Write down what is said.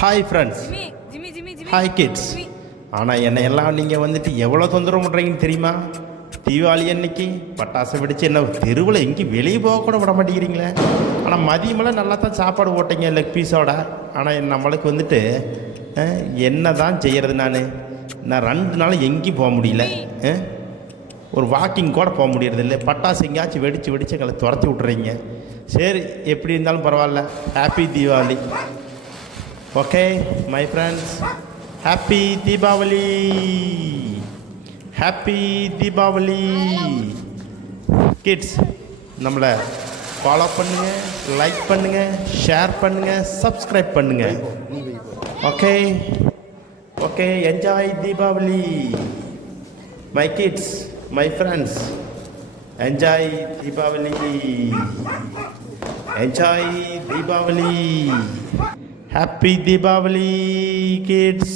Hi friends, hi kids. ஆனால் என்னை எல்லாம் நீங்கள் வந்துட்டு எவ்வளோ தொந்தரவு பண்ணுறீங்கன்னு தெரியுமா? தீபாவளி அன்னைக்கு பட்டாசு வெடிச்சு என்ன தெருவில் எங்கேயும் வெளியே போக கூட விட மாட்டேங்கிறீங்களே. ஆனால் மதியமெல்லாம் நல்லா தான் சாப்பாடு போட்டீங்க லெக் பீஸோட. ஆனால் நம்மளுக்கு வந்துட்டு என்ன தான் செய்கிறது? நான் 2 நாள் எங்கேயும் போக முடியல. ஒரு வாக்கிங் கூட போக முடியறதில்லை. பட்டாசு எங்கேயாச்சும் வெடித்து எங்களை துரத்தி விட்றீங்க. சரி, எப்படி இருந்தாலும் பரவாயில்ல. Happy Deepavali. Okay my friends, happy Deepavali, happy Deepavali. Kids, நம்மளை ஃபாலோ பண்ணுங்கள், லைக் பண்ணுங்கள், ஷேர் பண்ணுங்கள், சப்ஸ்கிரைப் பண்ணுங்கள். Okay okay, enjoy Deepavali. My kids, my friends, enjoy Deepavali, enjoy Deepavali. Happy Deepavali kids.